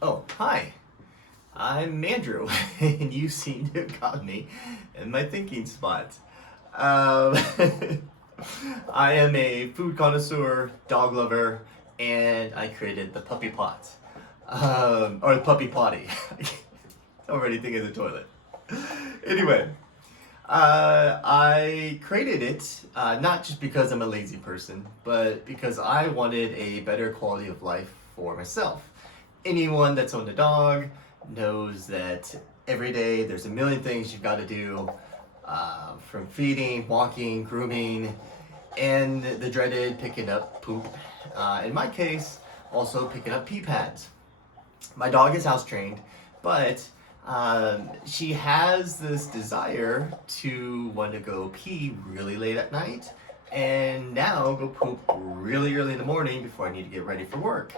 Oh, hi. I'm Andrew, and you seem to have got me in my thinking spot. Um, I am a food connoisseur, dog lover, and I created the puppy pot. Or the puppy potty. Already thinking of the toilet. Anyway, I created it not just because I'm a lazy person, but because I wanted a better quality of life for myself. Anyone that's owned a dog knows that every day there's a million things you've got to do, from feeding, walking, grooming, and the dreaded picking up poop. In my case, also picking up pee pads. My dog is house trained, but she has this desire to want to go pee really late at night and now go poop really early in the morning before I need to get ready for work.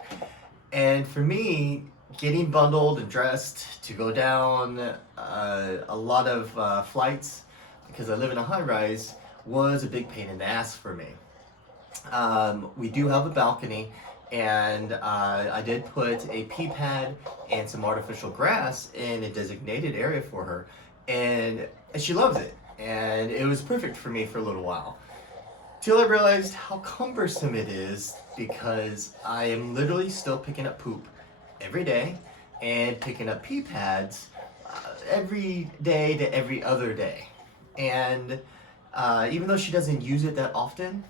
And for me, getting bundled and dressed to go down a lot of flights, because I live in a high rise, was a big pain in the ass for me. We do have a balcony, and I did put a pee pad and some artificial grass in a designated area for her, and she loves it. And it was perfect for me for a little while. Till I realized how cumbersome it is because I am literally still picking up poop every day and picking up pee pads every day to every other day. And even though she doesn't use it that often,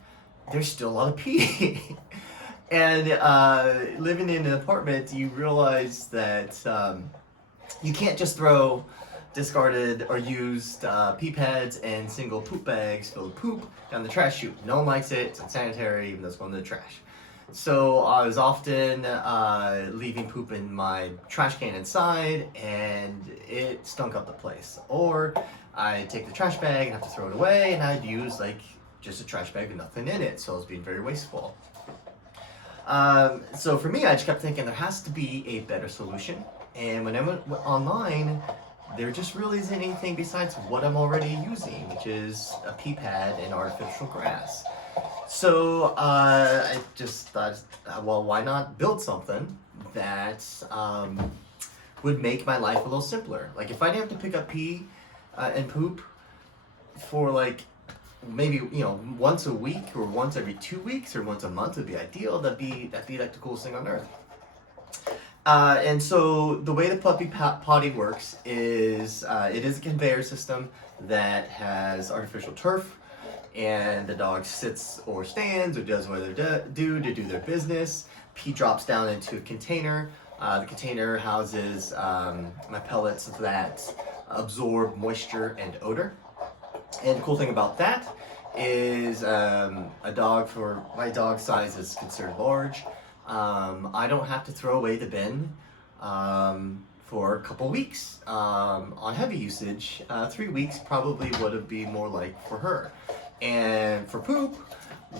there's still a lot of pee. And living in an apartment, you realize that you can't just throw discarded or used pee pads and single poop bags filled with poop down the trash chute. No one likes it, it's unsanitary, even though it's going to the trash. So I was often leaving poop in my trash can inside, and it stunk up the place. Or I'd take the trash bag and have to throw it away, and I'd use like just a trash bag with nothing in it, so I was being very wasteful. So for me, I just kept thinking there has to be a better solution. And when I went online, there just really isn't anything besides what I'm already using, which is a pea pad and artificial grass. So I just thought, well, why not build something that would make my life a little simpler? Like if I didn't have to pick up pee and poop for like maybe once a week or once every 2 weeks or once a month would be ideal. That'd be like the coolest thing on earth. And so the way the puppy potty works is it is a conveyor system that has artificial turf, and the dog sits or stands or does what they do to do their business. Pee drops down into a container. The container houses my pellets that absorb moisture and odor. And the cool thing about that is a dog for my dog size is considered large. I don't have to throw away the bin for a couple weeks on heavy usage. 3 weeks probably would be more like for her. And for poop,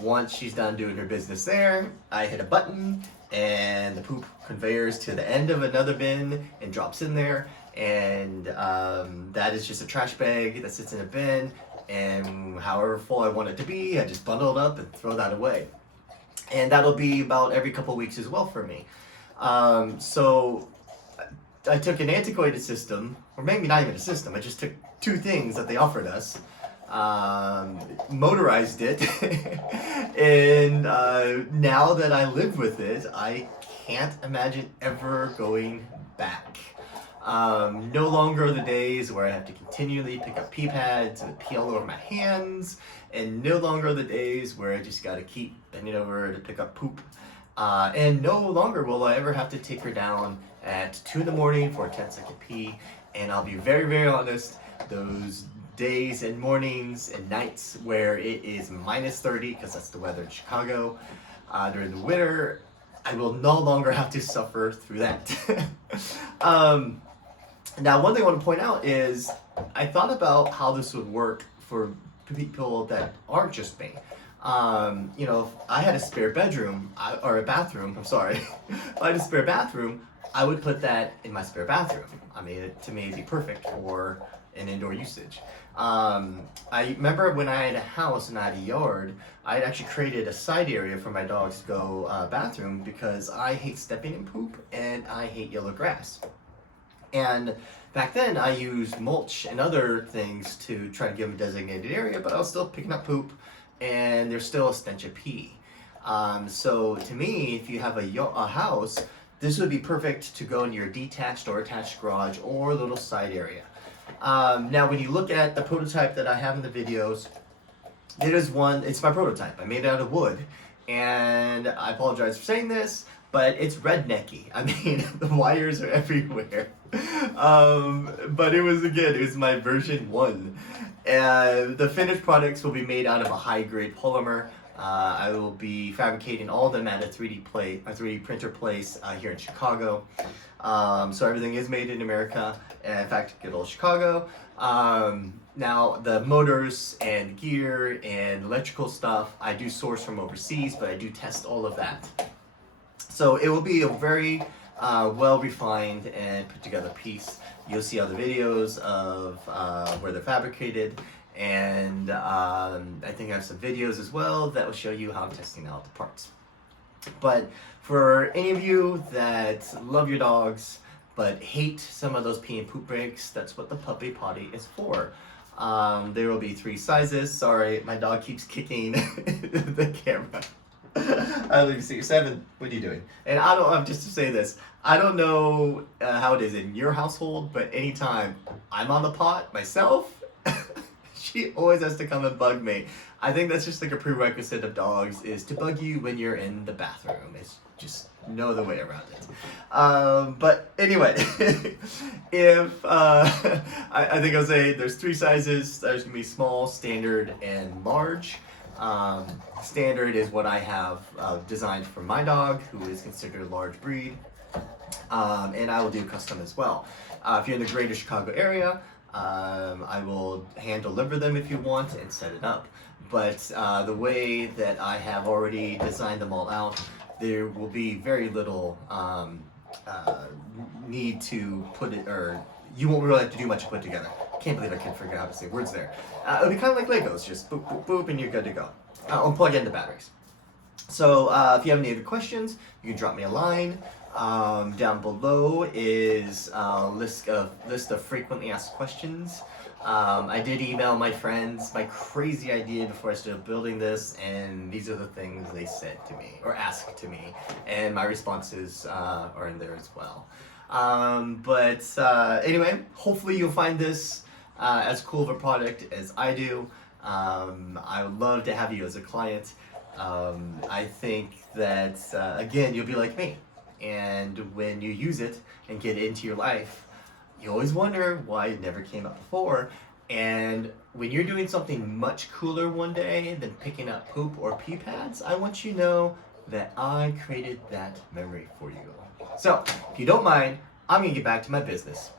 once she's done doing her business there, I hit a button and the poop conveyors to the end of another bin and drops in there. And that is just a trash bag that sits in a bin. And however full I want it to be, I just bundle it up and throw that away. And that'll be about every couple weeks as well for me. So I took an antiquated system, or maybe not even a system, I just took two things that they offered us, motorized it, and now that I live with it, I can't imagine ever going back. No longer are the days where I have to continually pick up pee pads and pee all over my hands, and no longer are the days where I just gotta keep bending over to pick up poop. And no longer will I ever have to take her down at 2 in the morning for a 10-second pee. And I'll be very, very honest, those days and mornings and nights where it is minus 30, because that's the weather in Chicago, during the winter, I will no longer have to suffer through that. Now, one thing I want to point out is I thought about how this would work for people that aren't just me. If I had a spare bedroom, or a bathroom, I'm sorry, if I had a spare bathroom, I would put that in my spare bathroom. I mean, to me, it'd be perfect for and indoor usage. I remember when I had a house and I had a yard, I had actually created a side area for my dogs to go bathroom because I hate stepping in poop and I hate yellow grass. And back then I used mulch and other things to try to give them a designated area, but I was still picking up poop and there's still a stench of pee. So to me, if you have a house, this would be perfect to go in your detached or attached garage or little side area. Now when you look at the prototype that I have in the videos, it's my prototype. I made it out of wood, and I apologize for saying this, but it's rednecky. I mean, the wires are everywhere. But it was my version 1. And the finished products will be made out of a high-grade polymer. I will be fabricating all of them at a 3D printer place here in Chicago. So everything is made in America, and in fact, good old Chicago. Now the motors and gear and electrical stuff, I do source from overseas, but I do test all of that. So it will be a very well refined and put together piece. You'll see other videos of where they're fabricated, and I think I have some videos as well that will show you how I'm testing out the parts. But for any of you that love your dogs but hate some of those pee and poop breaks, that's what the puppy potty is for. There will be 3 sizes. Sorry, my dog keeps kicking the camera. I'll leave you see. 7, what are you doing? And just to say this, I don't know how it is in your household, but anytime I'm on the pot myself, she always has to come and bug me. I think that's just like a prerequisite of dogs, is to bug you when you're in the bathroom. It's just no other way around it. But anyway, if I think I'll say there's 3 sizes. There's gonna be small, standard, and large. Standard is what I have designed for my dog, who is considered a large breed, and I will do custom as well. If you're in the greater Chicago area, I will hand deliver them if you want and set it up. But the way that I have already designed them all out, there will be very little need to put it, or you won't really have to do much to put together. Can't believe I can't figure out how to say words there. It'll be kind of like Legos, just boop, boop, boop, and you're good to go. Unplug in the batteries. So if you have any other questions, you can drop me a line. Down below is a list of frequently asked questions. I did email my friends my crazy idea before I started building this, and these are the things they said to me, or asked to me, and my responses are in there as well. Anyway, hopefully you'll find this as cool of a product as I do. I would love to have you as a client. I think that, again, you'll be like me. And when you use it and get it into your life, you always wonder why it never came up before. And when you're doing something much cooler one day than picking up poop or pee pads, I want you to know that I created that memory for you. So, if you don't mind, I'm going to get back to my business.